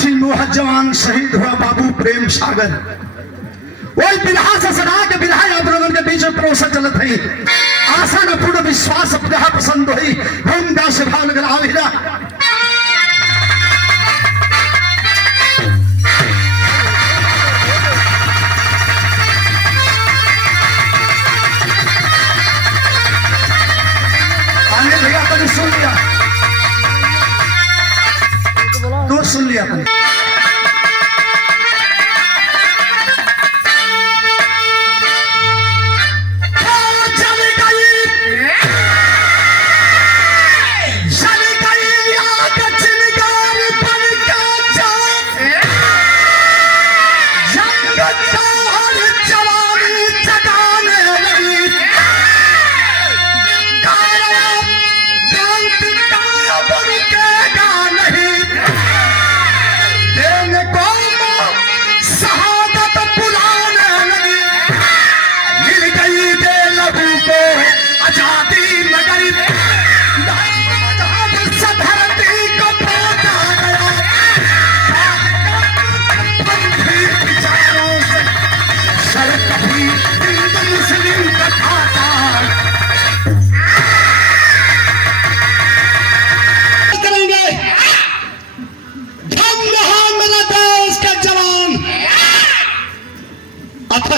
80 नोह जवान शहीद हुआ बाबू प्रेम सागर। वही बिरहा से सदा के बिरहा आप लोगों के बीच में परोसा चलत है। आशा न पूर्ण विश्वास अपने पसंद हुई हम दा से भाव लगा आविरा। आने भैया अपन सुन लिया, तो सुन लिया अपन।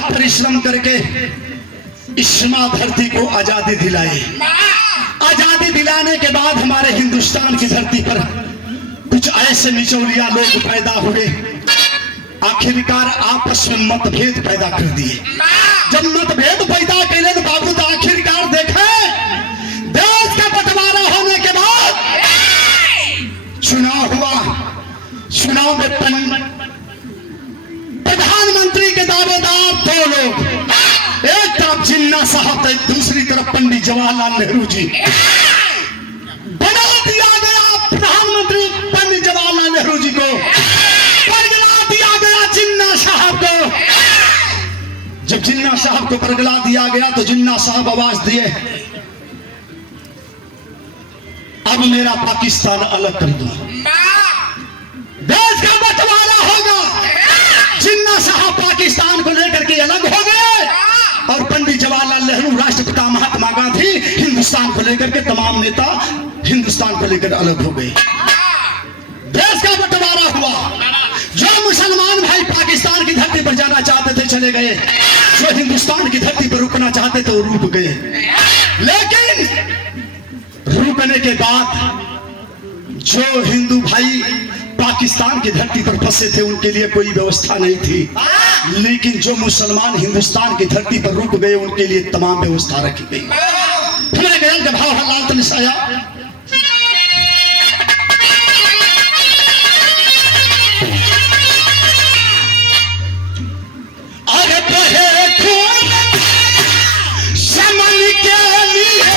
परिश्रम करके इस मां धरती को आजादी दिलाई। आजादी दिलाने के बाद हमारे हिंदुस्तान की धरती पर कुछ ऐसे निचौलिया लोग पैदा हुए, आखिरकार आपस में मतभेद पैदा कर दिए। जब मतभेद पैदा करे तो बाबू तो आखिरकार देखे देश का बंटवारा होने के बाद चुनाव हुआ। चुनाव में प्रधानमंत्री के दावेदार दो लोग, एक तरफ जिन्ना साहब थे, दूसरी तरफ पंडित जवाहरलाल नेहरू जी। बना दिया गया प्रधानमंत्री पंडित जवाहरलाल नेहरू जी को, परगना दिया गया जिन्ना साहब को। जब जिन्ना साहब को परगना दिया गया तो जिन्ना साहब आवाज दिए, अब मेरा पाकिस्तान अलग कर दो, देश का बंटवारा होगा। जिन्ना साहब पाकिस्तान को लेकर के अलग हो गए और पंडित जवाहरलाल नेहरू, राष्ट्रपिता महात्मा गांधी हिंदुस्तान को लेकर के तमाम नेता हिंदुस्तान को लेकर अलग हो गए। देश का बंटवारा हुआ। जो मुसलमान भाई पाकिस्तान की धरती पर जाना चाहते थे चले गए, जो हिंदुस्तान की धरती पर रुकना चाहते थे वो रुक गए। लेकिन रुकने के बाद जो हिंदू भाई पाकिस्तान की धरती पर फंसे थे उनके लिए कोई व्यवस्था नहीं थी, लेकिन जो मुसलमान हिंदुस्तान की धरती पर रुक गए उनके लिए तमाम व्यवस्था रखी गई। हमारे गयल के भाव हलाल तनिसाया अरे बहे खून समन के लिए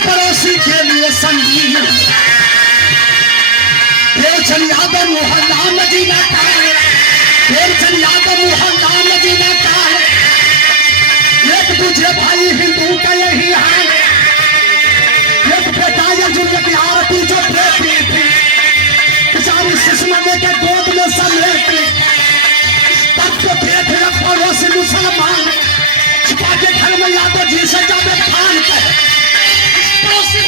पड़ोसी के लिए संगीन यादव मोहल्ला मदीना का है, यादव मोहल्ला मदीना का है। एक दूसरे भाई हिंदू का यही हाल, एक बेटा ये जुल्म यार पूछो बेटी बेचारी सुषमा के गोद में समेटी, तब तो देख रहे पड़ोसी मुसलमान छुपा के घर में यादव जी से जावे खान कहे पड़ोसी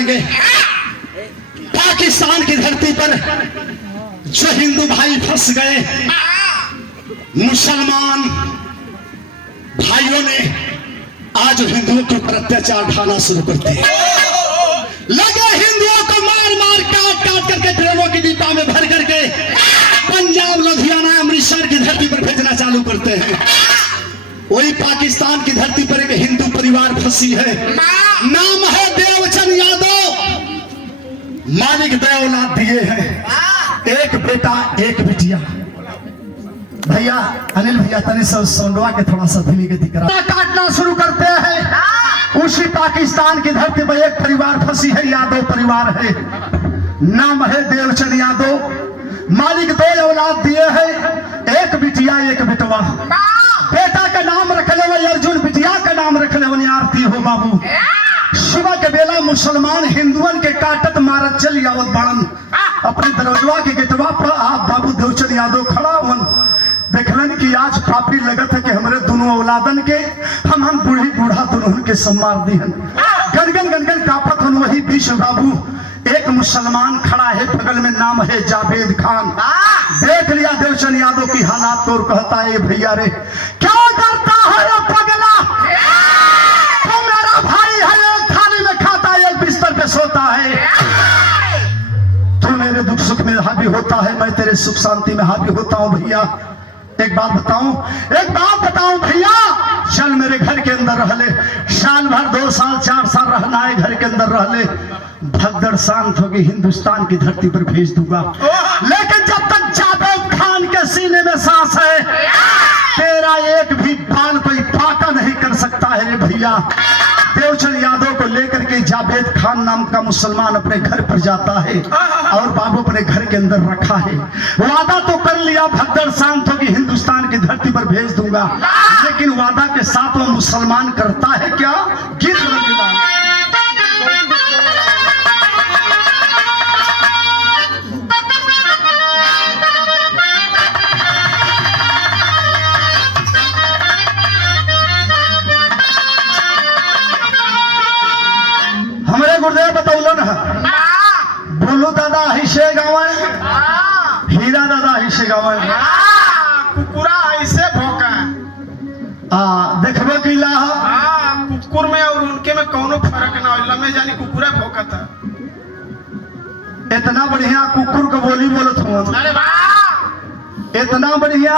करेंगे। पाकिस्तान की धरती पर जो हिंदू भाई फंस गए, मुसलमान भाइयों ने आज हिंदुओं के ऊपर अत्याचार ढाना शुरू कर दिए। लगे हिंदुओं को मार मार काट काट करके ट्रेनों की डिब्बा में भर करके पंजाब, लुधियाना, अमृतसर की धरती पर भेजना चालू करते हैं। वही पाकिस्तान की धरती पर एक हिंदू परिवार फंसी है, नाम है देवचंद यादव। मालिक दो औलाद दिए हैं, एक बेटा एक बिटिया। भैया अनिल भैया तनी सोंडवा के थोड़ा सा धीमी गति करा, काटना शुरू करते हैं। उसी पाकिस्तान की धरती पर एक परिवार फंसी है, यादव परिवार है, नाम है देवचंद यादव। मालिक दो औलाद दिए हैं, एक बिटिया एक बेटवा। बेटा का नाम रख ले अर्जुन, बिटिया का नाम रख ले आरती हो बाबू। सुबह के बेला मुसलमान हिंदुअन के काटत मारत चल आवत बाड़न। अपने दरवाजा के गेटवा पर आप बाबू देवचंद यादव खड़ा हुन, देखलन कि आज पापी लगत है कि हमारे दोनों औलादन के हम बूढ़ी बूढ़ा दोनों के सम्मार दिहन। गनगन गनगन कापत हन। वही बीच बाबू एक मुसलमान खड़ा है, बगल में नाम है जावेद खान। देख लिया देवचंद यादव की हालात को और कहता है भैया रे क्या करता है रे पगला, तू मेरा भाई है, एक थाली में खाता है, एक बिस्तर पे सोता है। तू मेरे दुख सुख में हावी होता है, मैं तेरे सुख शांति में हावी होता हूँ। भैया एक बात बताऊं भैया, चल मेरे घर के अंदर रह ले, साल भर 2 साल 4 साल रहना है, घर के अंदर रह ले। भगदड़ शांत होगी, हिंदुस्तान की धरती पर भेज दूंगा, लेकिन जब तक जावेद खान के सीने में सांस है, तेरा एक भी बाल कोई फाका नहीं कर सकता है रे भैया। देवचंद यादव को लेकर के जावेद खान नाम का मुसलमान अपने घर पर जाता है और बाबू अपने घर के अंदर रखा है। वादा तो कर लिया भगदड़ शांत होगी, हिंदुस्तान की धरती पर भेज दूंगा, लेकिन वादा के साथ वो मुसलमान करता है क्या? गीत हमारे गुरुदेव बतौलन है, बोलू दादा हिस्से गाँव, हीरा दादा हिस्से गाँव, कुकुरा ऐसे भौंका देखबो किला कुकुर में और उनके में कोनो फर्क ना हो, लम्बे जानी कुकुरा भौंका था। इतना बढ़िया कुकुर को बोली बोलत हूँ, अरे वाह, इतना बढ़िया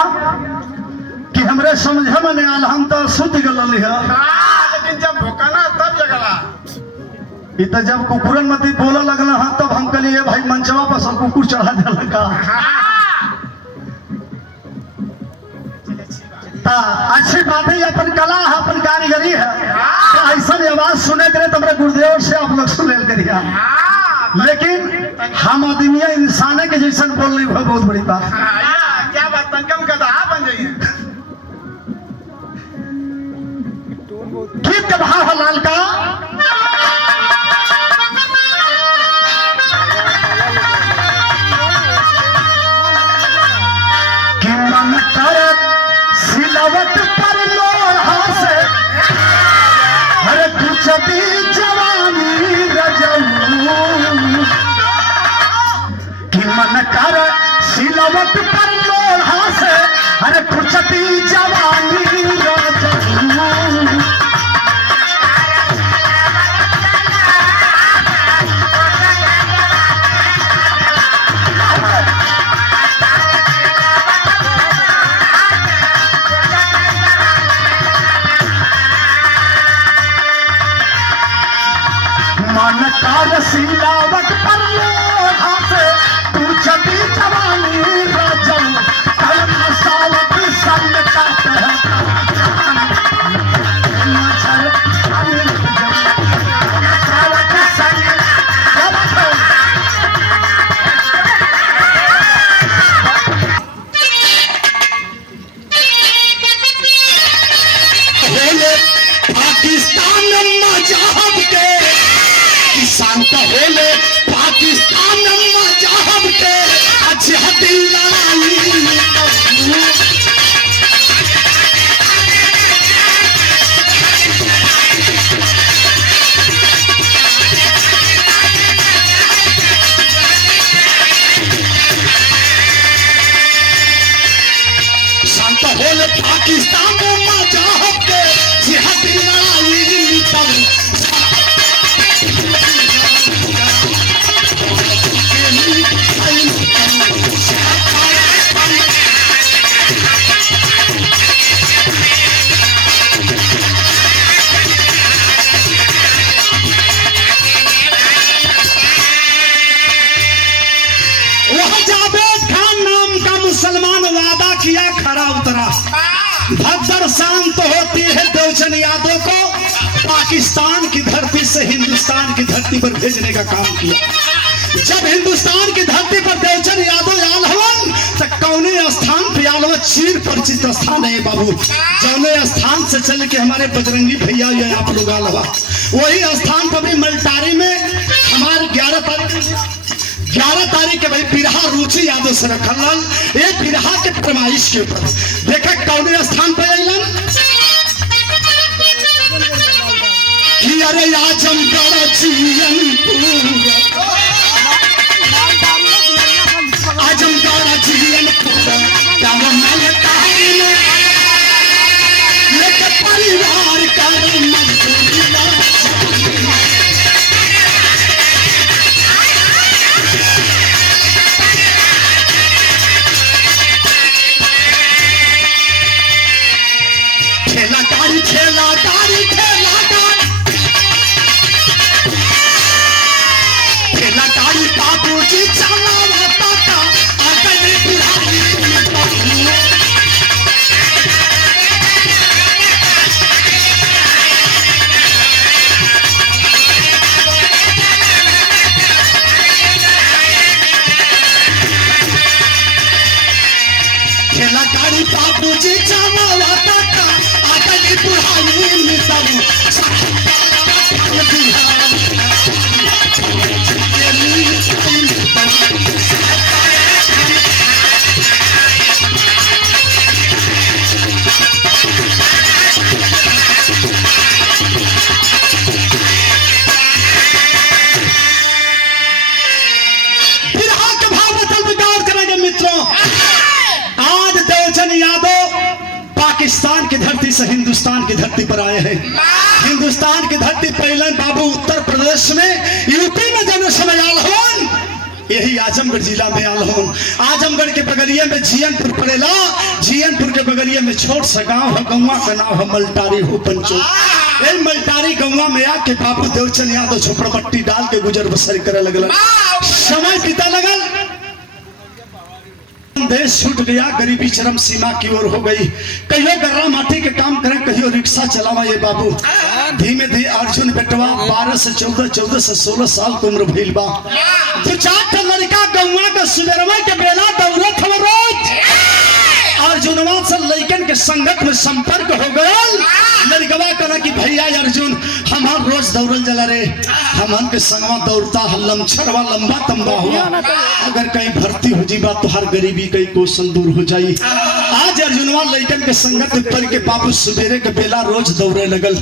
कि हमरे समझ में आल, हम तो सुध गल। लेकिन जब भौंका ना तब जगला। इत जब कुकुरन मत बोला लगला हाँ, तब हम कहलिए भाई मंचवा पर सब कुकुर चढ़ा दिया लगा। अच्छी बात है, अपन कला है, अपन कारीगरी है। तो ऐसा आवाज सुने करे तो मेरे गुरुदेव से आप लोग सुने करिए, लेकिन हम आदमिया इंसान के जैसा बोल रही है, बहुत बड़ी बात। क्या बात, तनकम गधा बन जाइए। गीत का भाव है लाल का, कि मन कर सिलवट पर लोहा से, हर कुछ भी जवानी रजऊ, कि मन कर सिलवट पर लोहा से, हर कुछ भी जवानी रजऊ। मन कार सिलावट पर लोहा से, तू छपी जवानी रजऊ, कलम सावत सन का पाकिस्तान में मजाक के जिहादी लड़ाई तब मुसलमान वादा किया, खरा उतरा। भद्र शांत होती है देवचंद यादव को पाकिस्तान की धरती से हिंदुस्तान की धरती पर भेजने का काम किया। जब हिंदुस्तान की धरती पर देवचंद यादव आल हवन तो कौने स्थान पे आल हवन? चीर परिचित स्थान है बाबू। जौने स्थान से चल के हमारे बजरंगी भैया ये आप लोग आल हवा, वही स्थान पर भी मलटारी में हमारे 11 तारीख के भाई बिरहा रुचि यादव से रखल ये बिरहा के फरमाइश के ऊपर देखा कौने स्थान पर अलन कि अरे आजमगढ़ आजमगढ़ लेके परिवार का पाकिस्तान की धरती से हिंदुस्तान की धरती पर आए हैं। हिंदुस्तान की धरती पहले बाबू उत्तर प्रदेश में यूपी में जन्म समय आल होन, यही आजमगढ़ जिला में आल होन। आजमगढ़ के बगलिया में जियनपुर पड़ेला, जियनपुर के बगलिया में छोट सा गांव है, गौवा का नाम है मलटारी हो पंचो। यही मलटारी गौवा में आके बाबू देवचंद यादव झोपड़पट्टी डाल के गुजर बसर करे लगल। समय बीता लगल, देश छूट गया, गरीबी चरम सीमा की ओर हो गई। कहियो गर्रा माटी के काम करे, कहियो रिक्शा चलावा। ये बाबू धीमे धीमे अर्जुन बेटवा 12 से 14, 14 से 16 साल की उम्र भइल बा। 2-4 लड़का गौवा के सुबेरवा के बेला दौड़त हव रोज। अर्जुनवा से लइकन के संगत में संपर्क हो गयल। लड़कवा कहला कि भैया अर्जुन हमार रोज दौड़ल जला रे, हमन के संगवा दौड़ता लमछरवा लंबा तंबा हुआ, अगर कहीं भर्ती हो जीबा तो हर गरीबी कई कोसन दूर हो जाई। आज अर्जुनवा लइकन के संगत में पड़ के बाबू सुबेरे के बेला रोज दौड़े लगल।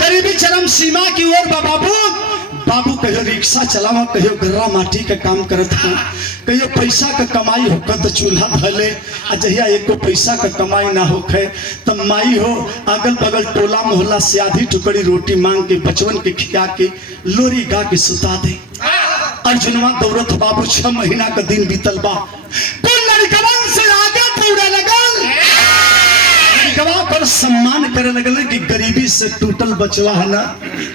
गरीबी चरम सीमा की ओर बाबू बाबू कहियो रिक्शा चलावा, कहियो गर्रा माटी का काम करत हो, कहियो पैसा का कमाई होकर तो चूल्हा धले। जहिया एको पैसा का कमाई ना होखे तब माई हो अगल बगल टोला मोहल्ला से आधी टुकड़ी रोटी मांग के बचवन के खिया के लोरी गा के सुता दे। अर्जुनवा दौड़त बाबू 6 महीना का दिन बीतल बा। लड़कवन से आगे दौड़े लगल, लड़कवा पर सम्मान करे लगल कि गरीबी से टूटल बचवा है ना,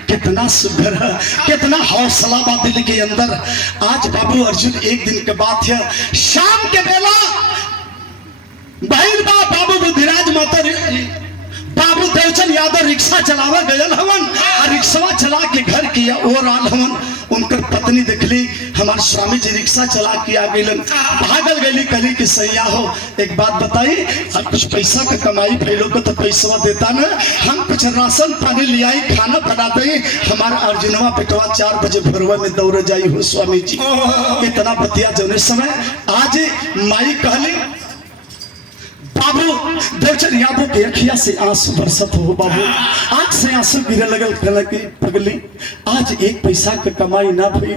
कितना सुघर है, कितना हौसला बा दिल के अंदर। आज बाबू अर्जुन एक दिन के बात है, शाम के बेला भाई बाबू बुद्धिराज माता बाबू देवचंद यादव रिक्शा चलावा गयल हवन और रिक्शा चला के घर किया और आल हवन। उनकर पत्नी देखली हमारे स्वामी जी रिक्शा चला के आ गइलन, भागल गई कली कि सैया हो एक बात बताई, अब कुछ पैसा का कमाई फैलो को तो पैसा देता ना, हम कुछ राशन पानी ले आई, खाना बना दे। हमारा अर्जुनवा पेटवा 4 बजे भोरवा में दौड़ जाई हो स्वामी जी। इतना बतिया जौने समय आज माई कहली बाबू देवचंद यादव के अखिया से आंसू बरसत हो बाबू, आंख से आंसू गिरे लगल, कहला कि पगली आज एक पैसा का कमाई ना भई।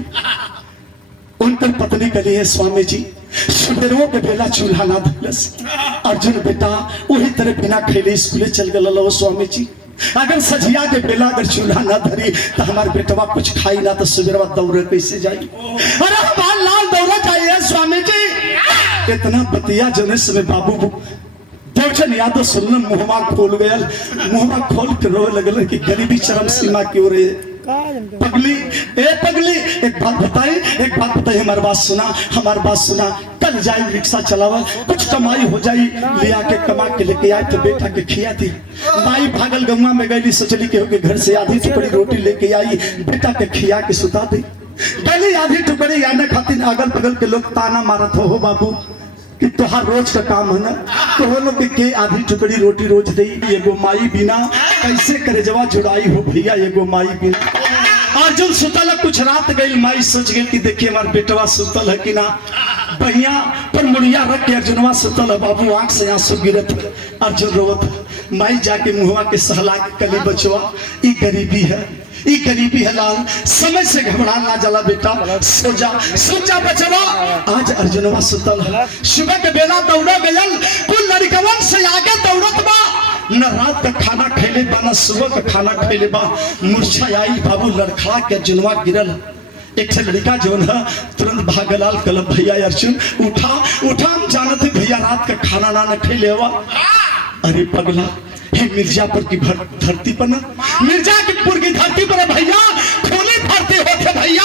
उनकर पत्नी कही है स्वामी जी सुबेरों के बेला चूल्हा ना धरस। अर्जुन बेटा वही तरह बिना खेले स्कूले चल गए स्वामी जी। अगर सजिया के बेला अगर चूल्हा ना धरी तो हमारे बेटवा कुछ खाई ना तो सुबेरवा दौड़े कैसे जाई। अरे हमार लाल दौड़ा चाहिए स्वामी जी। इतना बतिया जने समय बाबू देवचन यादव सुनने मुहमा खोल गया। मुहमा खोल के रोए लगल कि गरीबी चरम सीमा की ओर है। पगली पगली एक बात बताई हमारी बात सुना, हमारी बात सुना। कल जाए रिक्शा चलावा, कुछ कमाई हो जाई, ले आके कमा के लेके आए तो बेटा के खिया दी। माई भागल गंगा में गई, सोचली के घर से आधी टुकड़ी रोटी लेके आई, बेटा के खिया के सुता दी। गली आधी टुकड़ी आने खातिर अगल बगल के लोग ताना मारत हो बाबू कि तोहार रोज का काम है ना, तो वो लोग के आधी टुकड़ी रोटी रोज दे। एगो माई बिना कैसे करे जवा जुड़ाई हो भैया, एगो माई बिना। अर्जुन सुतल है, कुछ रात गई, माई सोच गई कि देखिए हमारे बेटवा सुतल है कि ना। भैया पर मुड़िया रख के अर्जुनवा सुतल है, बाबू आंख से आंसू गिरत। अर्जुन रोवत, माई जाके मुहवा के सहला के कली बचवा, ई गरीबी है, ई गरीबी है लाल, समय से घबरा ना जला बेटा, सो जा बचवा। आज अर्जुनवा सुतल है, सुबह के बेला दौड़ा गयल, कुल लड़कवन से आगे दौड़त बा। न रात का खाना खैले बा, न सुबह का खाना खैले बा। मूर्छा आई बाबू, लड़खड़ा के अर्जुनवा गिरल। एक लड़का जो है तुरंत भागलाल कलब, भैया अर्जुन उठा हम जानते भैया रात का खाना ना खैले हुआ। अरे पगला है मिर्जापुर की धरती पर ना, मिर्जापुर की धरती पर भैया खोली भरती होते भैया।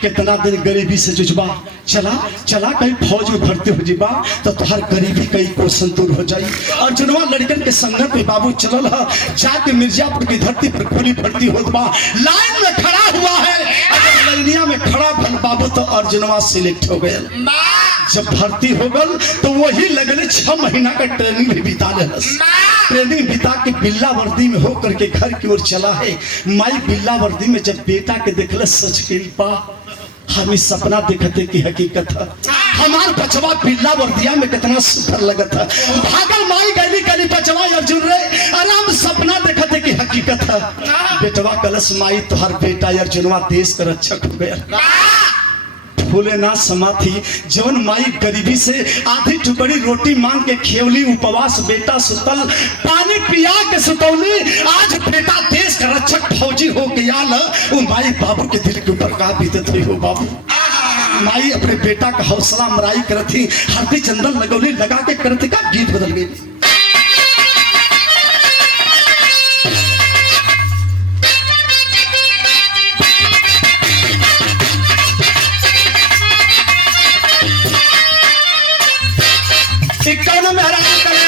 कितना दिन गरीबी से जुझबा, चला कहीं फौज में भर्ती हो जीबा तो तुहार गरीबी कहीं को संतूर हो जाई। अर्जुनवा लड़कन के संगत में बाबू चलल है, जाके मिर्जापुर की धरती पर खोली भर्ती हो बा। लाइन में खड़ा हुआ है, अगर लाइनिया में खड़ा भल बाबू तो अर्जुनवा सिलेक्ट हो गया। जब भर्ती हो गल तो वही लगले 6 महीना का ट्रेनिंग भी बिता ले। ट्रेनिंग बिता के बिल्ला वर्दी में होकर के घर की ओर चला है। माई बिल्ला वर्दी में जब बेटा के देखले सच के पा, हमें सपना देखते की हकीकत है। हमार बचवा बिल्ला वर्दिया में कितना सुंदर लगत है। भागल माई गली गली बचवा अर्जुन रे, आराम सपना देखते की हकीकत है। बेटवा कलश माई तुहार बेटा अर्जुनवा देश का रक्षक हो गया। फूले ना समाथी जवन माई गरीबी से आधी टुकड़ी रोटी मांग के खेवली, उपवास बेटा सुतल, पानी पिया के सुतौली। आज बेटा देश का रक्षक फौजी हो गया। वो माई बाबू के दिल के ऊपर का बीतत रही हो बाबू। माई अपने बेटा का हौसला मराई करती, हल्दी चंदन लगौली लगा के करती का गीत बदल गई।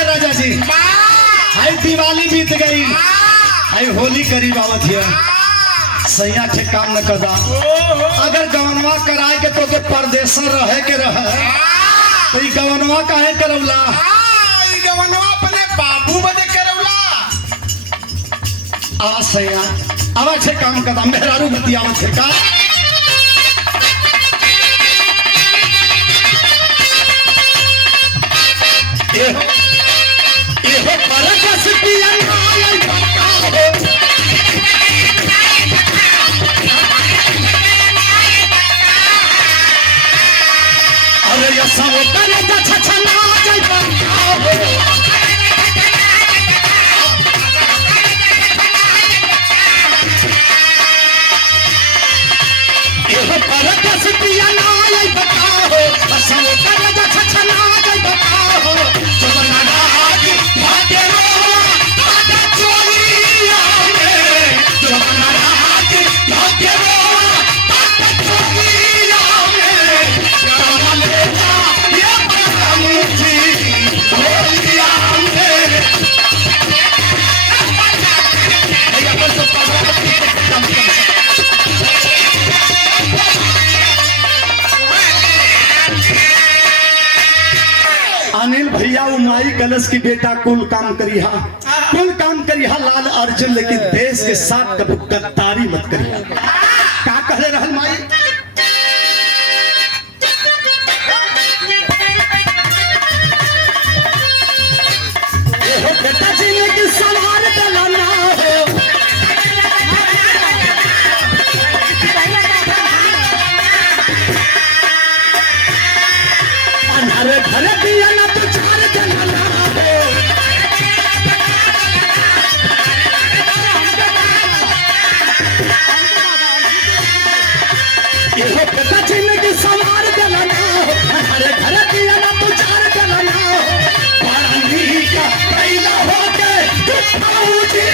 राजा जी हाय दिवाली बीत गई, हाय होली करीब आवत है। सैया के काम न कदा, अगर गवनवा कराए के तो के परदेश रहे के रह तो ई गवनवा काहे करौला? ई गवनवा अपने बाबू बने करौला। आ सैया आवा छे काम कदा, मेहरारू बतियावत छे का। एहो परकस पिया नाय बकाओ, अरे ये सब करे त छछना जाय बकाओ। एहो परकस पिया नाय बकाओ, सब करे त छछना जाय बकाओ। अनिल भैया वो माई कलश की बेटा कुल काम करिहा लाल अर्जुन, लेकिन देश के साथ कभी गद्दारी मत करिहा। का कहले रहल माई? बेटा जी ने सवार दलाना हो, दिया ना तू चार जलाना हो ये पता जिंदगी सवार जलाना हो हमारे घर दिया ना तू चार जलाना हो पानी का पहला होके तू फौजी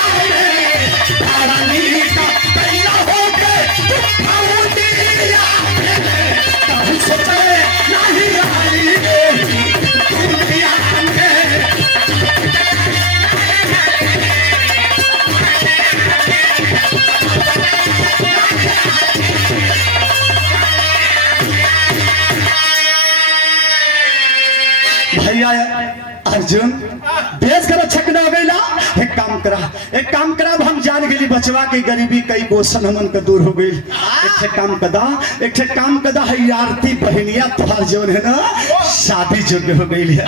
आए पानी का पहला होके तू फौजी आए कभी सोचे नहीं आई दुनिया में भैया अर्जुन देश का रक्षक न हो गईला एक काम करा अब हम जान गेली बचवा के गरीबी कई गोसन हमन का दूर हो गई एक काम कदा है आरती बहनिया तुहार जोन है ना शादी योग्य हो गई है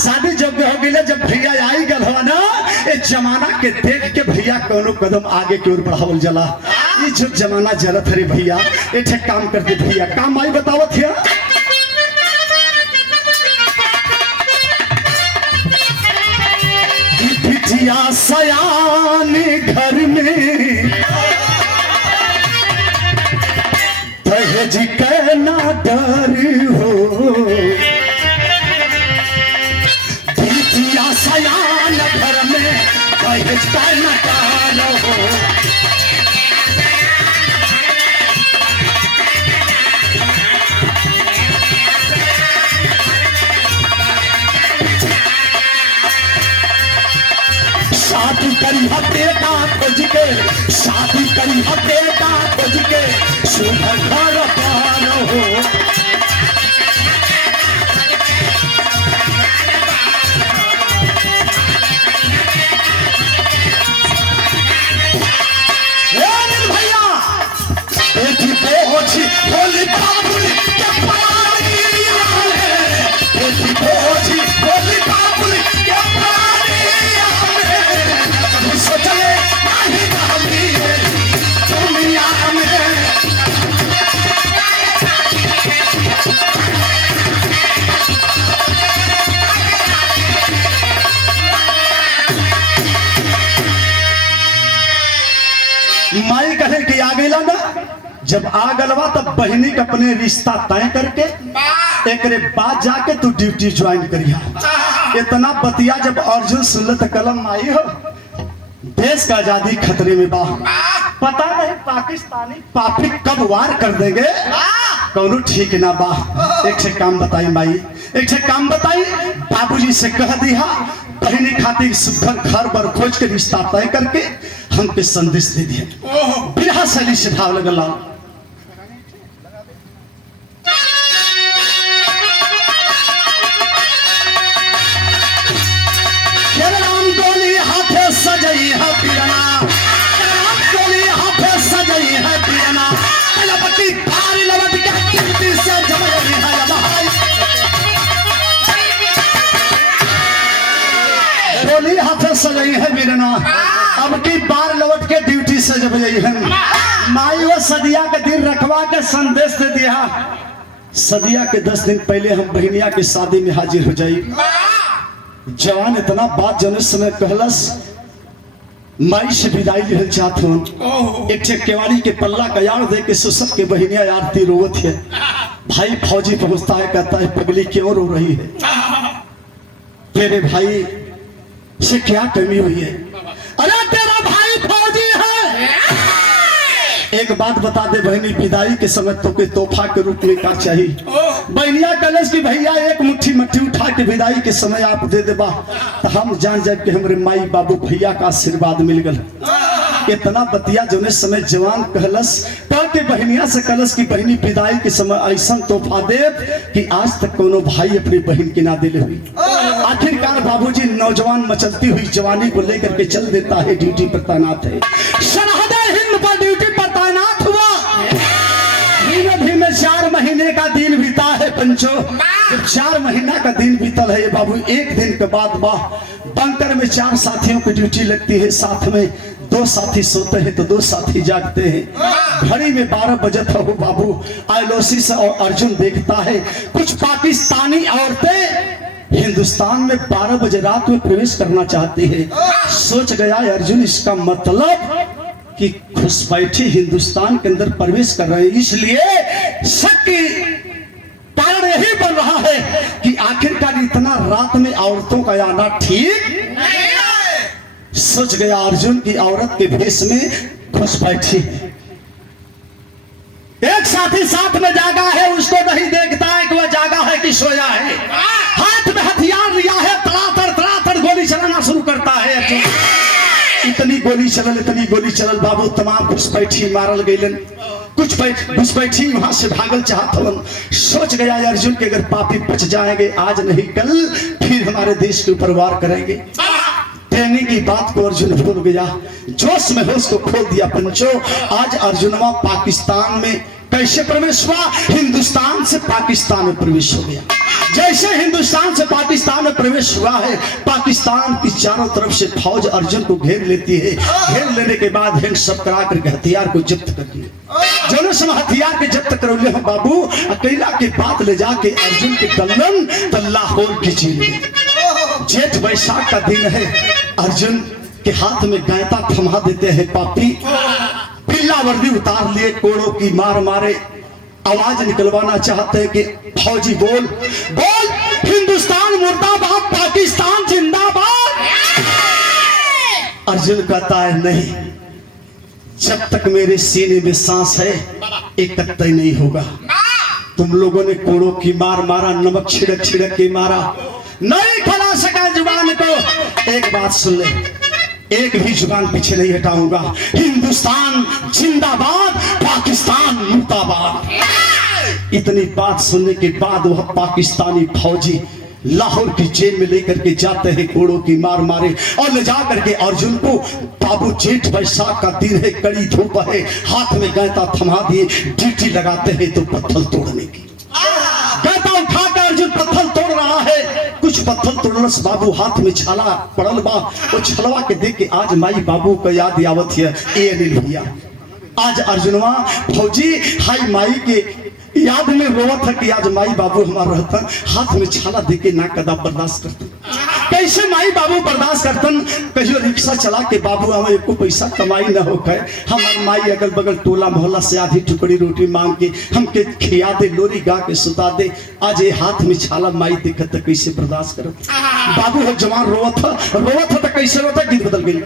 शादी योग्य हो गई जब भैया आई गल हो ना ये जमाना के देख के भैया कोनो कदम आगे की ओर बढ़ावल जला ये जो जमाना जलत हरी भैया एक काम करते भैया काम आई बतावत है बिटिया सयान घर में दहेज के ना डर हो बिटिया सयान घर में दहेज का ना डर हो शादी करी बेटा खोज के शादी करी बेटा खोज के सुधर घर पार हो भैया बेटी पहुंची बोली बाबुल के पानी बेटी पहुंची बोली बाबुल के पानी सोचले नहीं गाली दुनिया में माई कहे कि आ गईला ना जब आ गलवा तब बहनी के अपने रिश्ता तय करके एक बाद जाके तू ड्यूटी ज्वाइन करिया इतना बतिया जब अर्जुन सुनत कलम आई हो देश का आजादी खतरे में बा पता नहीं पाकिस्तानी पापी कब वार कर देंगे कौनो ठीक ना बा एक से काम बताई माई एक से काम बताई बाबूजी से कह दिया बहनी खातिर सुघर घर पर खोज के रिश्ता तय करके हमके संदेश दे दिया बिरहा शैली से भाव लगला सजई है पीरना गोली हाथे सजई है पीरना लपटी भारी लपट के कीर्ति से जमई है भाई गोली हाथे सजई है पीरना अब की बार लौट के ड्यूटी से जब गई है माई वो सदिया के दिन रखवा के संदेश दे दिया सदिया के 10 दिन पहले हम बहनिया की शादी में हाजिर हो जाई जवान इतना बात जने समय कहलस माई से विदाई लेना चाहत हूँ एक केवाड़ी के पल्ला का यार दे के सुसब के बहनिया आरती रोवत है भाई फौजी पहुंचता है कहता है पगली क्यों रो रही है तेरे भाई से क्या कमी हुई है अरे तेरा भाई फौजी है एक बात बता दे बहनी विदाई के समय तो के तोहफा के रूप में क्या चाहिए बहनिया कलश की भैया एक मुट्ठी मट्ठी उठा के विदाई के समय आप दे देबा तो हम जान जाए कि हमारे माई बाबू भैया का आशीर्वाद मिल गल इतना बतिया जो ने समय जवान कहलस कह के बहनिया से कलश की बहनी विदाई के समय ऐसा तोहफा दे कि आज तक कोनो भाई अपनी बहन की ना दिले हुई आखिरकार बाबूजी नौजवान मचलती हुई जवानी को लेकर के चल देता है ड्यूटी पर तैनात है सरहद हिंद पर ड्यूटी पर तैनात हुआ धीमे धीमे 4 महीने का दिन बीता है पंचो जब 4 महीना का दिन बीतल है बाबू एक दिन के बाद बंकर में 4 साथियों की ड्यूटी लगती है साथ में दो साथी सोते हैं तो दो साथी जागते हैं। घड़ी में 12 बजे था हो बाबू, आयलोसी से और अर्जुन देखता है कुछ पाकिस्तानी औरतें हिंदुस्तान में 12 बजे रात में प्रवेश करना चाहती है। सोच गया अर्जुन इसका मतलब कि घुसपैठी हिंदुस्तान के अंदर प्रवेश कर रहे हैं, इसलिए शक की कारण यही बन रहा है कि आखिरकार इतना रात में औरतों का आना ठीक नहीं है। सोच गया अर्जुन की औरत के भेष में घुसपैठी। एक साथी साथ में जागा है, उसको नहीं देखता है कि वह जागा है कि सोया है। हाथ में हथियार लिया है, तड़ातड़ गोली चलाना शुरू करता है अर्जुन। इतनी गोली चलल बाबू, तमाम घुसपैठी मारल गईलन। कुछ घुसपैठी वहां से भागल चाहत। सोच गया अर्जुन के अगर पापी बच जाएंगे आज नहीं कल, फिर हमारे देश के ऊपर वार करेंगे। कहने की बात को अर्जुन भूल गया, जोश में होश को खो दिया। पंचो, आज अर्जुनवा पाकिस्तान में कैसे प्रवेश हुआ? हिंदुस्तान से पाकिस्तान में प्रवेश हो गया। जैसे हिंदुस्तान से पाकिस्तान में प्रवेश हुआ है, पाकिस्तान की चारों तरफ से फौज अर्जुन को घेर लेती है। घेर लेने के बाद हैंड सब करा करके हथियार को जब्त कर दिए। जो समय हथियार के जब्त करौले हम बाबू, अकेला के बात ले जाके अर्जुन के दल्लन लाहौर की जेल में। जेठ वैशाख का दिन है, अर्जुन के हाथ में गैता थमा देते हैं पापी। पीला वर्दी उतार लिए, कोड़ों की मार मारे, आवाज निकलवाना चाहते हैं कि फौजी बोल बोल, हिंदुस्तान मुर्दाबाद, पाकिस्तान जिंदाबाद। अर्जुन कहता है नहीं, जब तक मेरे सीने में सांस है एक तक तय नहीं होगा। तुम लोगों ने कोड़ों की मार मारा, नमक छिड़क छिड़क के मारा, नहीं खड़ा सका जुबान को। एक बात सुन ले, एक भी जुबान पीछे नहीं हटाऊंगा। हिंदुस्तान जिंदाबाद, पाकिस्तान मुर्दाबाद। इतनी बात सुनने के बाद वह पाकिस्तानी फौजी लाहौर की जेल में लेकर के जाते हैं, कोड़ों की मार मारे और ले जा करके अर्जुन को। बाबू जेठ वैशाख का दिन है, कड़ी धूप है, हाथ में गैता थमा दिए, ड्यूटी लगाते हैं तो पत्थर तोड़ने की। गैता उठाकर अर्जुन पत्थर तोड़ रहा है। कुछ पत्थर तोड़ने से बाबू हाथ में छाला पड़ल बा, वो छलवा के देख के आज माई बाबू का याद आवत है। ए अनिल भैया, आज अर्जुनवा फौजी हाई माई के याद में रोवत है कि आज माई बाबू हमारा रहता, हाथ में छाला देके ना कदा बर्दाश्त करते। कैसे माई बाबू बर्दाश्त करतन? कहियो रिक्शा चला के बाबू हमें एको पैसा कमाई ना हो गए, हमार माई अगल बगल टोला मोहल्ला से आधी टुकड़ी रोटी मांग के हमके खिया दे, लोरी गा के सुता दे। आज ये हाथ में छाला माई देखत कैसे बर्दाश्त करो? बाबू हो जवान रोवत था तो कैसे रोता? गीत बदल गई।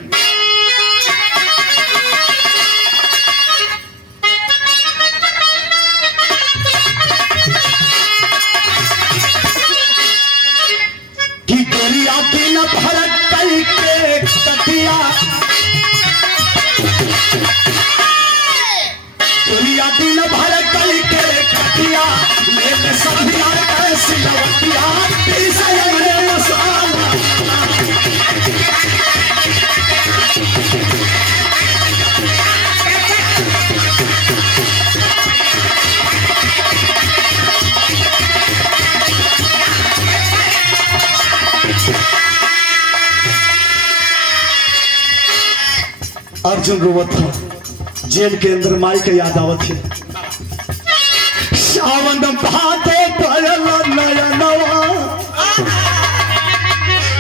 अर्जुन रोवत था, जेल के अंदर माई का याद आवत है। सावन भादो भयल नयनवा,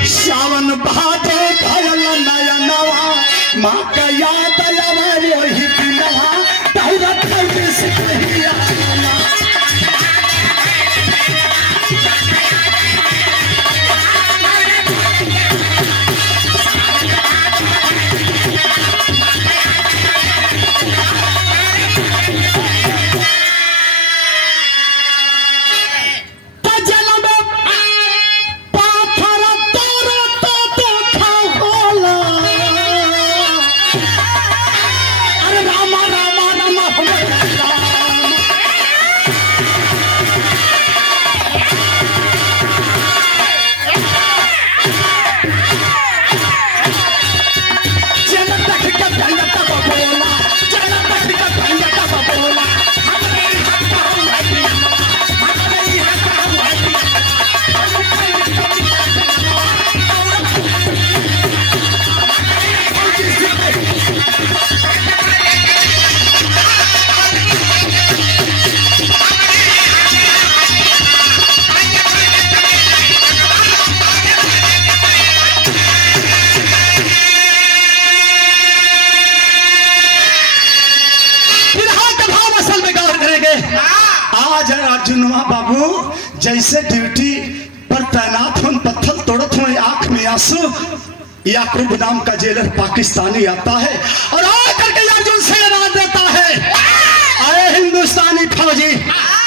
सावन भादो भयल नयनवा, माँ का याद आवा वही दिनवा, दौलत खरीद से कहिया। है अर्जुनवा बाबू, जैसे ड्यूटी पर तैनात हो, पत्थर तोड़त हो, आंख में आंसू। याकूब नाम का जेलर पाकिस्तानी आता है और आकर के अर्जुन से आवाज देता है, अरे हिंदुस्तानी फौजी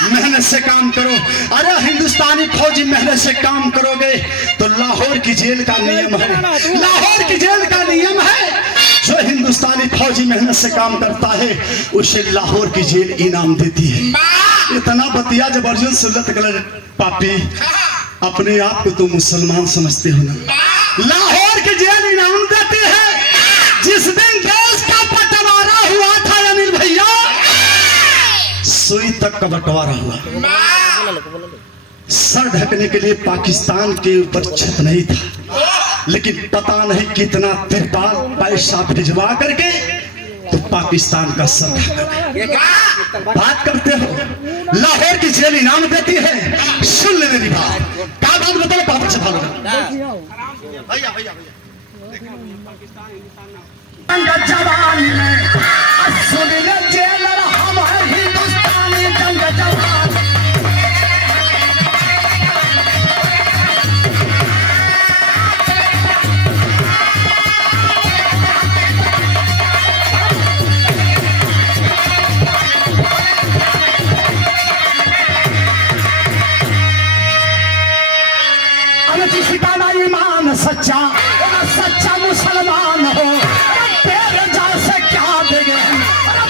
मेहनत से काम करो। अरे हिंदुस्तानी फौजी मेहनत से काम करोगे तो लाहौर की जेल का नियम है, लाहौर की जेल का नियम है, जो हिंदुस्तानी फौजी मेहनत से काम करता है उसे लाहौर की जेल इनाम देती है। इतना बतिया जब अर्जुन सुनत गलत, पापी अपने आप को तुम मुसलमान समझते हो ना, लाहौर की जेल इनाम देती है। जिस दिन देश का बंटवारा हुआ था अनिल भैया, सुई तक का बंटवारा हुआ, सर ढकने के लिए पाकिस्तान के ऊपर छत नहीं था, लेकिन पता नहीं कितना तिरपाल पैसा भिजवा करके तो पाकिस्तान का सर ढका। बात करते हो लाहौर की जेल इनाम देती है। सुन ले मेरी बात, क्या बात बताओ, बात से भालो भैया भैया जवान में सुन ले जेलर हम है हिंदुस्तानी जंग जवान। ईमान सच्चा सच्चा मुसलमान हो, तेरे जैसे क्या देंगे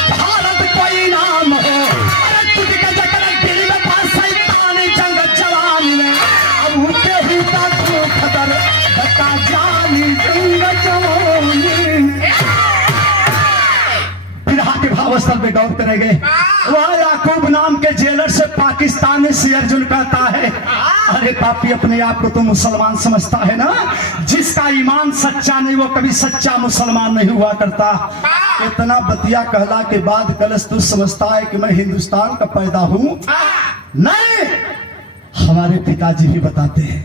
भारत को इनाम हो। तुझके जकर दिल में पास शैतानी जंग जवान में, अब उठे ही तक खतर बता जानी जंग जवानी। बिरहा के भाव स्थल पे गौर करेंगे, वह याकूब नाम के जेलर से पाकिस्तानी से अर्जुन कहता है, अरे पापी अपने आप को तो मुसलमान समझता है ना, जिसका ईमान सच्चा नहीं वो कभी सच्चा मुसलमान नहीं हुआ करता। इतना बतिया कहला के बाद कलश तू समझता है कि मैं हिंदुस्तान का पैदा हूं? नहीं, हमारे पिताजी भी बताते हैं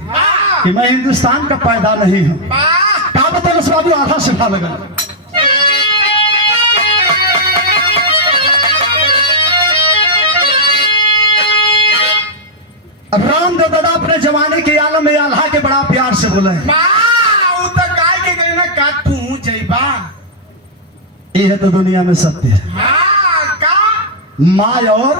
कि मैं हिंदुस्तान का पैदा नहीं हूं। क्या बताओ बाबू, आधा सिखा लगा। राम दादा अपने जमाने के आलम में आल्हा के बड़ा प्यार से बोले हैं, ये है तो दुनिया में सत्य है। माँ और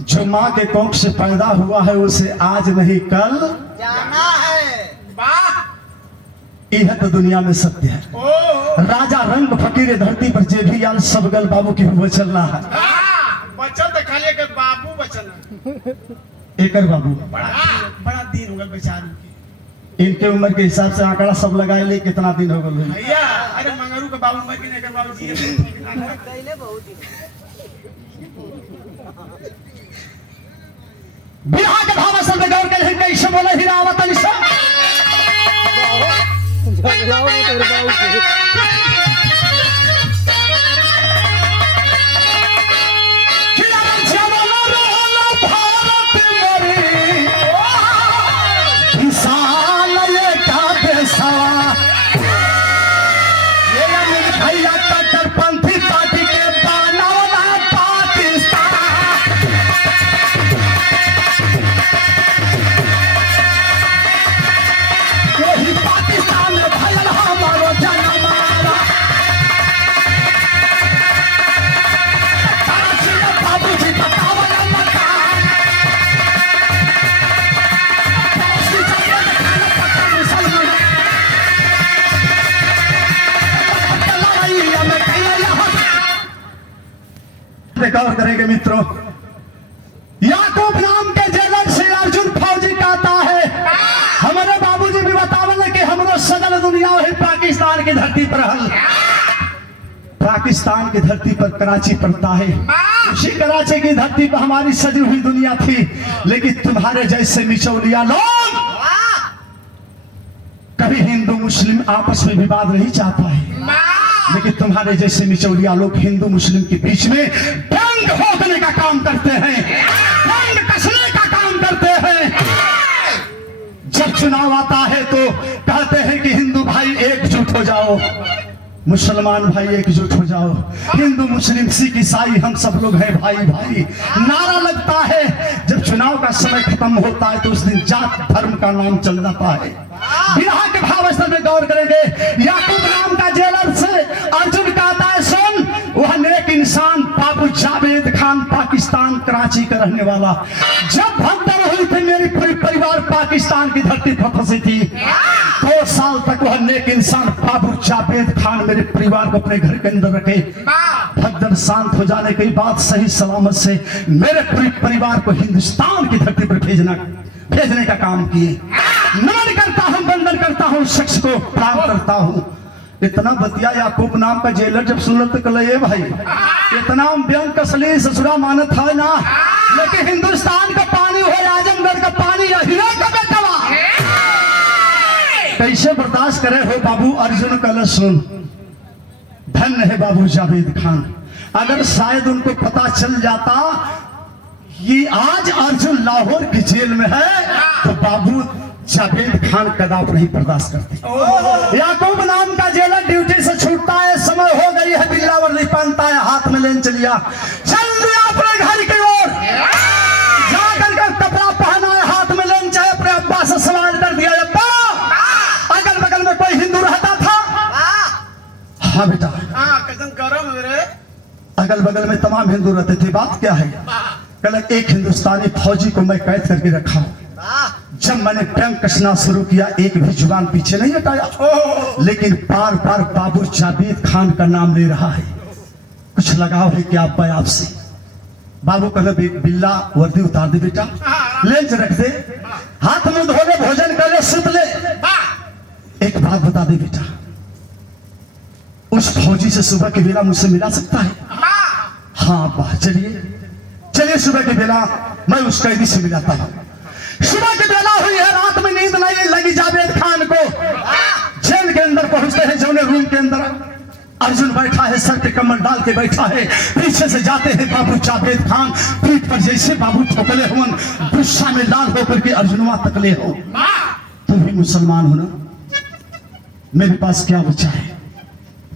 जो माँ के कोख से पैदा हुआ है उसे आज नहीं कल जाना है। यह तो दुनिया में सत्य है। राजा रंग फकीर धरती पर जे भी आल सब गल बाबू की हुआ चल रहा है। बचन तो खाली के बाबू बचन एकर बाबू बड़ा दिन हो गया बेचारू की। इनके उम्र के हिसाब से आंकड़ा सब लगाए ले कितना दिन हो गए भैया। अरे मंगरू के बाबू मर के नहीं कर बाबू जी पहले बहुत दिन। बिहार के भाव असल में गौर कर कैसे बोले हिरावत निशा गौर करेंगे मित्रों। याकूब नाम के जेलर से अर्जुन फौजी कहता है, हमारे बाबूजी भी बतावल कि हमरो सदर दुनिया है पाकिस्तान की धरती पर हल। पाकिस्तान की धरती पर कराची पड़ता है। उसी कराची की धरती पर हमारी सजी हुई दुनिया थी, लेकिन तुम्हारे जैसे मिचौलिया लोग कभी हिंदू मुस्लिम आपस में विवाद नहीं चाहता है, लेकिन तुम्हारे जैसे मिचौलिया लोग हिंदू मुस्लिम के बीच में दंग होने का काम करते हैं, दंग कसने का काम करते हैं। जब चुनाव आता है तो कहते हैं कि हिंदू भाई एकजुट हो जाओ, मुसलमान भाई एकजुट हो जाओ, हिंदू मुस्लिम सिख ईसाई हम सब लोग हैं भाई भाई। नारा लगता है जब चुनाव का समय खत्म होता है तो उस दिन जात धर्म का नाम चल जाता है। विरह के भाव स्तर में गौर करेंगे, याकूब नाम का जेलर से अर्जुन कहता है सुन, वह नेक इंसान बाबू जावेद खान पाकिस्तान कराची का रहने वाला, जब भगदड़ हुई थी मेरी पूरी परिवार पाकिस्तान की धरती पर फंसी थी। 2 साल तक वह नेक इंसान बाबू जावेद खान मेरे परिवार को अपने घर के अंदर रखे। भगदड़ शांत हो जाने के बाद सही सलामत से मेरे पूरे परिवार को हिंदुस्तान की धरती पर भेजने का काम किए। नमन करता हूं, वंदन करता हूं, शख्स को प्रणाम करता हूं। इतना बतिया याकूब नाम का जेलर जब सुन तो कल भाई इतना व्यंग कसली ससुरा मानत है ना, लेकिन हिंदुस्तान का पानी हो आजमगढ़ का पानी हीरो का बेटवा कैसे बर्दाश्त करे हो बाबू। अर्जुन कल सुन, धन्य है बाबू जावेद खान, अगर शायद उनको पता चल जाता कि आज अर्जुन लाहौर की जेल में है तो बाबू जावेद खान कदाप नहीं बर्दाश्त करते। याकूब नाम का जेलर ड्यूटी से छूटता है, समय हो गई है, बिल्ला वर्दी पहनता है, हाथ में लेन चलिया चल दिया अपने घर की ओर, जाकर के कपड़ा पहना है, हाथ में लेन चाहे अपने अब्बा से सवाल कर दिया, अब्बा अगल बगल में कोई हिंदू रहता था? हाँ बेटा, कसम गरम रे। अगल बगल में तमाम हिंदू रहते थे। बात क्या है? कल एक हिंदुस्तानी फौजी को मैं कैद करके रखा हूं। जब मैंने टैंक कसना शुरू किया एक भी जुबान पीछे नहीं हटाया, लेकिन बार बार बाबू जावेद खान का नाम ले रहा है। कुछ लगाव है क्या अब्बा आपसे? बाबू कहे बिल्ला वर्दी उतार दे बेटा, लेंच रख दे, हाथ मुंह धो ले, भोजन कर ले, सुत ले। एक बात बता दे बेटा, उस फौजी से सुबह के बेला मुझसे मिला सकता है? हाँ अब्बा, चलिए सुबह के बेला मैं उस कैदी से मिलाता हूं। सुबह की बेला हुई है, रात में नींद नहीं लगी जावेद खान को। जेल के अंदर पहुंचते हैं, जौने रूम के अंदर अर्जुन बैठा है, सर पे कमर डाल के बैठा है, पीछे से जाते हैं बाबू जावेद खान, पीठ पर जैसे बाबू ठोकले हुन, गुस्सा में लाल होकर के अर्जुनवा तकले हो। तुम भी मुसलमान हो ना, मेरे पास क्या बचा है?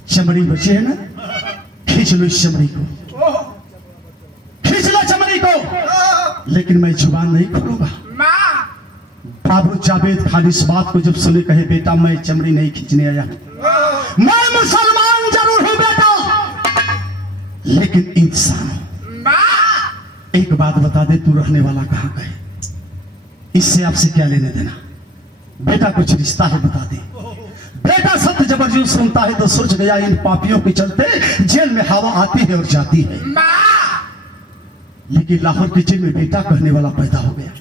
चमड़ी बची है ना, खींच लो इस चमड़ी को, खींच लो चमड़ी को, लेकिन मैं जुबान नहीं खोलूंगा। बाबू जावेद खान इस बात को जब सुने कहे बेटा मैं चमड़ी नहीं खींचने आया, मैं मुसलमान जरूर हूं बेटा, लेकिन इंसान हूं। एक बात बता दे, तू रहने वाला कहां का है? इससे आपसे क्या लेने देना? बेटा कुछ रिश्ता है बता दे। बेटा सत्य जबरदस्ती सुनता है तो सोच गया इन पापियों के चलते जेल में हवा आती है और जाती है, लेकिन लाहौर की जेल में बेटा कहने वाला पैदा हो गया।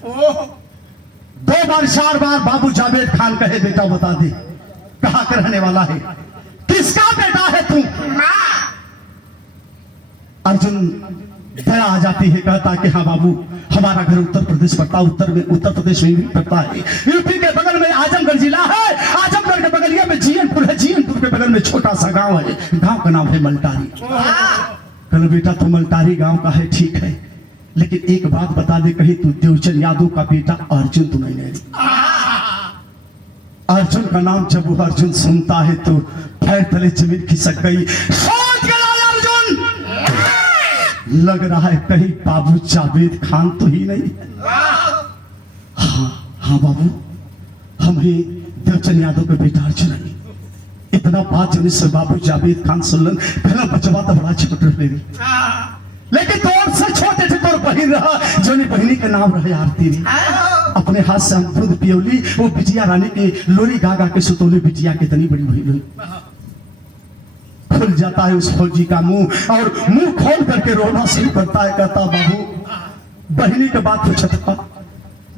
2 बार 4 बार बाबू जावेद खान कहे बेटा बता दे कहां का रहने वाला है, किसका बेटा है तू? अर्जुन दया आ जाती है, कहता कि हाँ बाबू हमारा घर उत्तर प्रदेश पड़ता, उत्तर प्रदेश में भी पड़ता है, यूपी के बगल में आजमगढ़ जिला है, आजमगढ़ के बगलिया में जीएनपुर है, जीएनपुर के बगल में छोटा सा गांव है, गांव का नाम है मलटारी। कल बेटा तू मलटारी गांव का है, ठीक है, लेकिन एक बात बता दे, कहीं तू देवचंद यादव का बेटा अर्जुन तो नहीं है? अर्जुन का नाम जब वो अर्जुन सुनता है तो पैर तले जमीन खिसक गई। सोच गया अर्जुन, लग रहा है कहीं बाबू जावेद खान तो ही नहीं है। हाँ बाबू, हम ही देवचंद यादव के बेटा अर्जुन है। इतना बात जब से बाबू जावेद खान सुन पहला बचवा तो बड़ा छोट रहे, लेकिन तोर से छोटे थे तोर बहन रहा, जो बहनी के नाम रहे आरती रे। अपने हाथ से हम दूध पियोली, वो बिटिया रानी की लोरी गा गा के सुतोली, बिटिया के तनी बड़ी बड़ी खुल जाता है उस फौजी का मुंह, और मुंह खोल करके रोना शुरू करता है, कहता बाबू बहनी के बात पूछता था,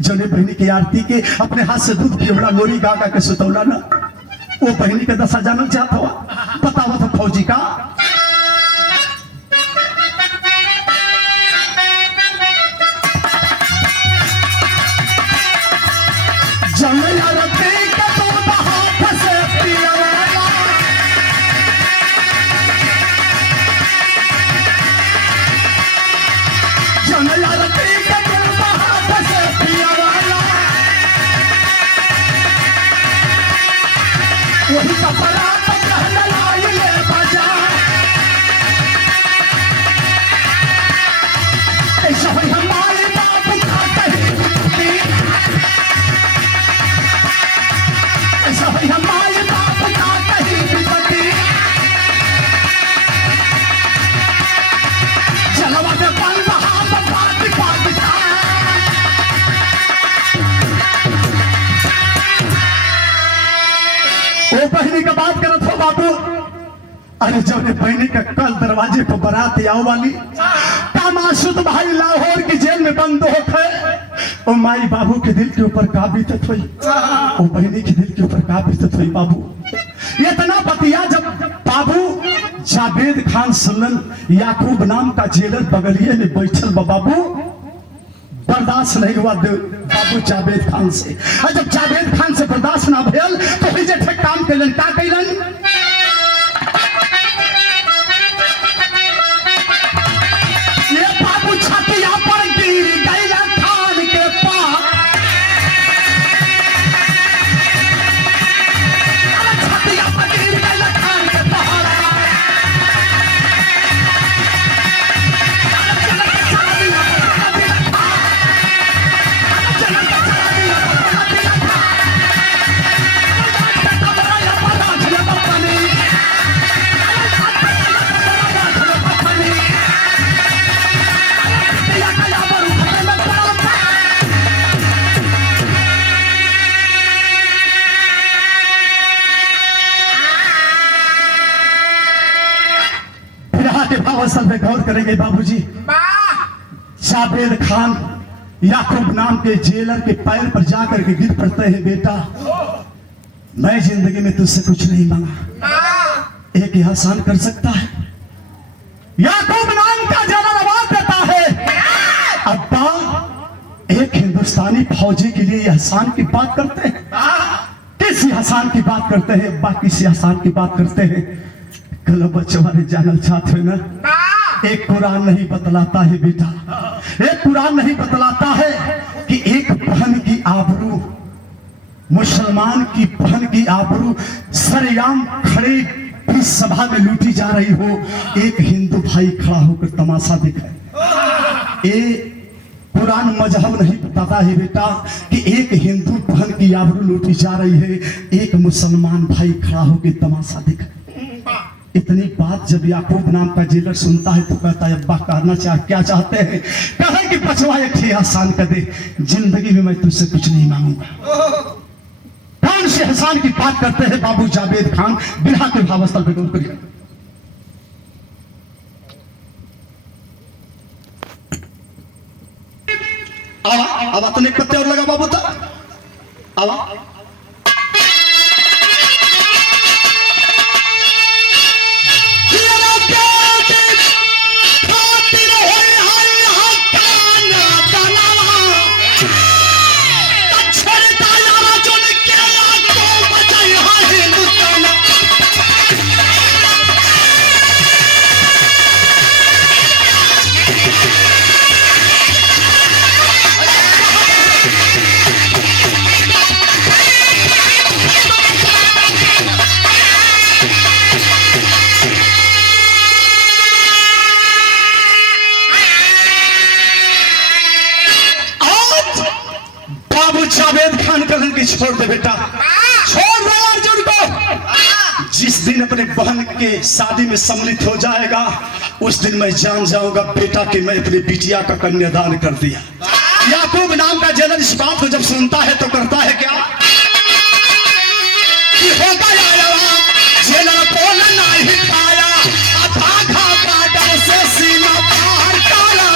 जो बहनी की आरती के अपने हाथ से दूध पियोला, लोरी गा गा के सुतौला ना, वो बहनी का दशा जानना चाहता हुआ, पता हुआ था फौजी का। वही कपड़ा तो कहना ये अरे जब बहनी का कल दरवाजे पर बारात आओ वाली मासूद भाई लाहौर की जेल में बंद होकर ओ माई बाबू के दिल के ऊपर का बीतत हुई, ओ बहनी के दिल के ऊपर का बीतत हुई बाबू। इतना बतिया जब बाबू जावेद खान सुनन याकूब नाम का जेलर बगलिए में बैठल बाबू, बर्दाश्त नहीं हुआ बाबू जावेद खान से। और जब जावेद खान से बर्दाश्त ना भेल तो ही जे काम कैलन का कैलन, ये बाबू छतिया पर गिर गइला खान के पास, छतिया पर गिर गइला खान के पास। असल में गौर करेंगे बाबूजी, जावेद खान याकूब नाम के जेलर के पैर पर जाकर के गिर पड़ते हैं, बेटा मैं जिंदगी में तुझसे कुछ नहीं मांगा, एक एहसान कर सकता है। याकूब नाम का जेलर आवाज देता है, अब्बा एक हिंदुस्तानी फौजी के लिए एहसान की बात करते हैं, किस एहसान की बात करते हैं अब्बा, किस एहसान की बात करते हैं। कल बच्चे वाले जानल चाहते हैं ना, एक कुरान नहीं बतलाता है बेटा, एक कुरान नहीं बतलाता है कि एक बहन की आबरू, मुसलमान की बहन की आबरू सरेआम खड़े इस सभा में लूटी जा रही हो, एक हिंदू भाई खड़ा होकर तमाशा दिखाए। ये कुरान मजहब नहीं बताता है बेटा कि एक हिंदू बहन की आबरू लूटी जा रही है, एक मुसलमान भाई खड़ा होकर तमाशा दिखाए। इतनी बात जब याकूब नाम का जेलर सुनता है तो कहता है अब्बा कहना क्या चाहते हैं, कहे कि बचवा एक ही एहसान कर दे, जिंदगी में मैं तुझसे कुछ नहीं मांगूंगा। कौन से एहसान की बात करते हैं बाबू जावेद खान, बिरहा के भावस्थल पे गौर करिए। आवा आवा तो एक पत्ते और लगा बाबू था, आवा जावेद खान कहन की छोड़ दे बेटा, छोड़ दे अर्जुन को। जिस दिन अपने बहन के शादी में सम्मिलित हो जाएगा उस दिन मैं जान जाऊंगा बेटा कि मैं अपनी बिटिया का कन्यादान कर दिया। याकूब नाम का जेलर इस बात को जब सुनता है तो करता है क्या कि होगा जेलर बोल नहीं पाया, अथाखा बादल से सीमा पार काला।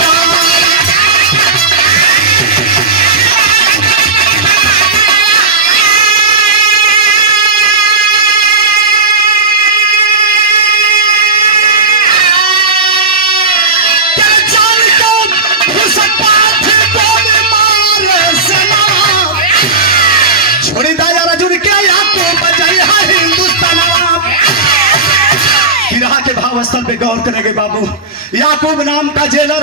स्थल पे गौर करेंगे बाबू, याकूब नाम का जेलर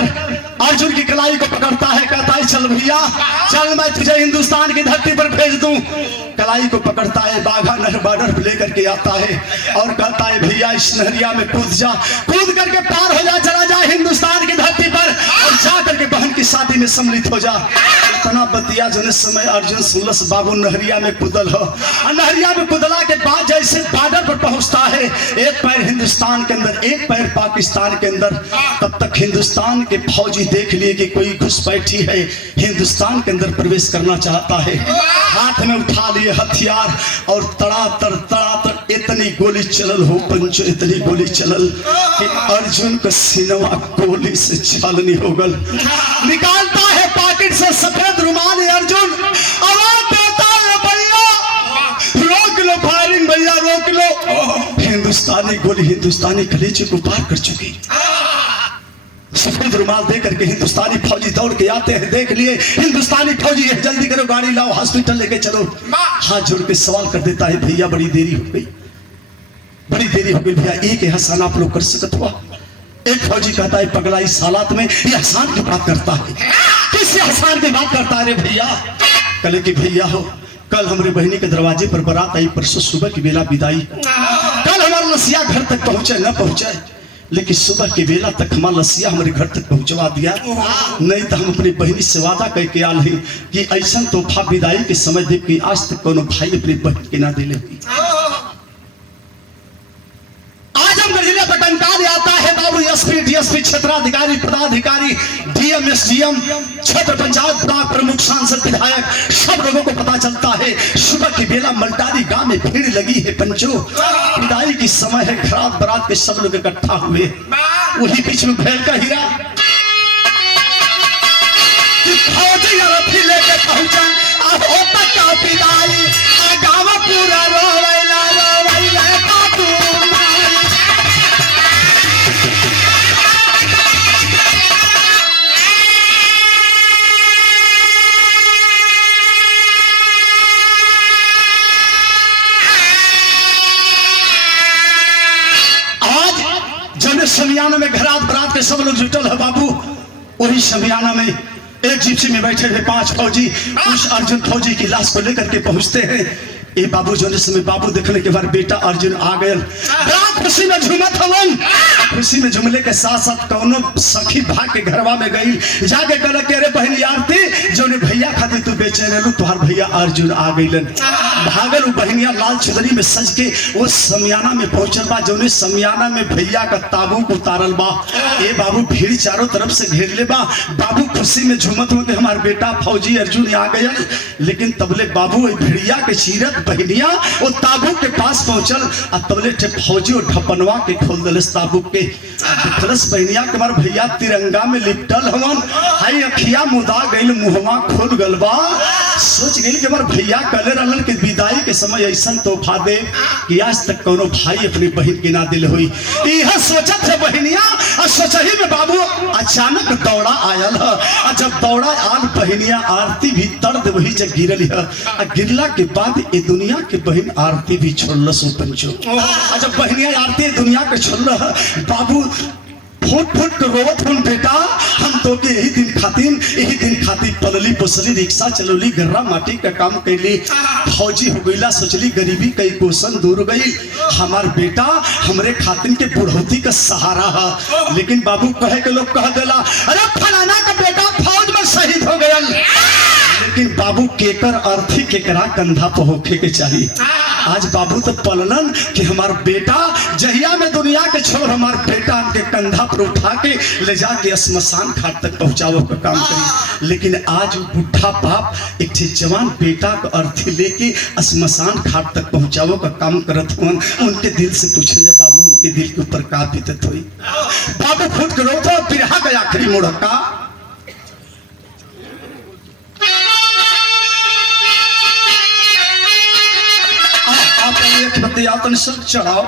अर्जुन की कलाई को पकड़ता है, कहता है चल भैया चल मैं तुझे हिंदुस्तान की धरती पर भेज दूं। कलाई को पकड़ता है, बाघा नहर बॉर्डर पे लेकर के आता है और कहता है भैया इस नहरिया में कूद जा, कूद करके पार हो जा, चला जा हिंदुस्तान की धरती पर और जा करके बहन की शादी में सम्मिलित हो जा। इतना बतिया जने समय अर्जुन सुनलस बाबू नहरिया में कूदल हो। नहरिया में कूदला के बाद जैसे बॉर्डर पर पहुंचता है, एक पैर हिंदुस्तान के अंदर एक पैर पाकिस्तान के अंदर, तब तक हिंदुस्तान के फौजी देख लिए कि कोई घुसपैठी है, हिंदुस्तान के अंदर प्रवेश करना चाहता है। हाथ में उठा लिए हथियार और तड़ातड़ इतनी गोली चलल हो पंचो, इतनी गोली चलल कि अर्जुन का सीनवा गोली से छालनी हो गल। निकालता है पॉकेट से सफेद रुमाल अर्जुन, आवाज देता है भैया रोक लो फायरिंग, भैया रोक लो। हिंदुस्तानी गोली हिंदुस्तानी कलेजे को पार कर चुकी। सफेद रुमाल दे करके हिंदुस्तानी फौजी दौड़ के आते हैं, देख लिए हिंदुस्तानी फौजी है, जल्दी करो गाड़ी लाओ हॉस्पिटल लेके चलो। हाथ जोड़ के सवाल कर देता है, भैया बड़ी देरी हो गई, बड़ी देरी हो गई भैया, एक एहसान आप लोग कर सकत हुआ। एक फौजी कहता है, पगला इस हालात में ये एहसान की बात करता है, किस एहसान की बात करता है रे भैया? कल के भैया हो, कल हमारे बहनी के दरवाजे पर बारात आई, परसों सुबह की बेला विदाई, कल हमारा लसिया घर तक पहुंचे न पहुंचे, लेकिन सुबह के बेला तक हमारा लसिया हमारे घर तक पहुंचवा दिया। नहीं तो हम अपनी बहनी से वादा करके आल है कि ऐसा तोहफा विदाई के समय दे कि आज तक कोनो भाई अपनी बहन के ना दिले। आता है बाबू एसपी डीएसपी क्षेत्राधिकारी पदाधिकारी डीएम एसडीएम क्षेत्र पंचायत ब्लॉक प्रमुख सांसद विधायक सब लोगों को पता चलता है। सुबह की बेला मलटारी गांव में भीड़ लगी है पंचो, विदाई की समय है, खराब बारात के सब लोग इकट्ठा हुए। वही बीच में भेल का हीरा फौजी अरथी लेके पहुंचा, अब होता क्या विदाई, गांव पूरा रोवेला रोवेला बाबू। समियाना में घरात बरात के सब लोग जुटल है बाबू। वही समियाना में एक जिप्सी में बैठे हुए 5 फौजी उस अर्जुन फौजी की लाश को लेकर के पहुंचते हैं। ए बाबू जो समय बाबू देखने के बाद बेटा अर्जुन आ गए, खुशी में झूमत हवन, खुशी में झूमले के साथ साथ कौनो सखी भाग के घरवा में गई, जाके कहल के अरे बहन आरती जो ने भैया खातिर तू बेचैन रहलू, तुहार भैया अर्जुन आ गइलन। भागल वो बहनिया लाल चुदरी में सज के वो समियाना में पहुंचल बा, जो ने समियाना में भैया का ताबूत उतारल बा। ए बाबू भीड़ चारों तरफ से घेर ले बा, बाबू खुशी में झूमत हो के हमार बेटा फौजी अर्जुन आ गया। लेकिन तबले बाबू भिड़िया के चीरत बहनिया वो ताबूत के पास पहुंचल, और तबले थे फौजी और ढपनवा के खोल दलस ताबूत के, देखलस बहनिया के हमार भैया तिरंगा में लिपटल हवन, हाई अखिया मुदा गइल, मुहवा खोल गल बा। सोच गइल कि हमार भैया कहले रहलन कि विदाई के समय ऐसा तोहफा दे कि आज तक कोनो भाई अपनी बहन के ना दिल हुई। यह सोचत है बहनिया, और सोचही में बाबू अचानक दौड़ा आयल है, और जब दौड़ा आल बहनिया आरती भी तर्द वही जब गिरल है, और गिरला के बाद ये दुनिया के बहन आरती भी छोड़ल सो पंचो। और जब बहनिया आरती दुनिया के छोड़ल है, बाबू फुट फुट के रोवत हूँ, बेटा हम तो के यही दिन खातिर पलली पोसली, रिक्शा चलौली, गर्रा माटी का काम कैली, फौजी हो गईला, सोचली गरीबी कई कोसन दूर गई, हमार बेटा हमरे खातिर के बुढ़ौती का सहारा है। लेकिन बाबू कहे के लोग कह देला अरे फलाना का बेटा फौज में शहीद हो गया, लेकिन बाबू केकर अर्थी केकरा कंधा पर होखे के चाहिए। आज बाबू तो पलनन कि हमार बेटा जहिया में दुनिया के छोड़ हमार बेटा के कंधा पर उठा के ले जाके श्मशान घाट तक पहुंचाओ का काम करी। लेकिन आज बुढ़ा बाप एक जवान बेटा को अर्थी लेके श्मशान घाट तक पहुंचाओ का काम करत हुन। उनके दिल से पूछे बाबू उनके दिल के ऊपर का बीतत हुई। बाबू खुद करो तो बिरहा का आखिरी मुड़का यातन सब चढ़ाओ।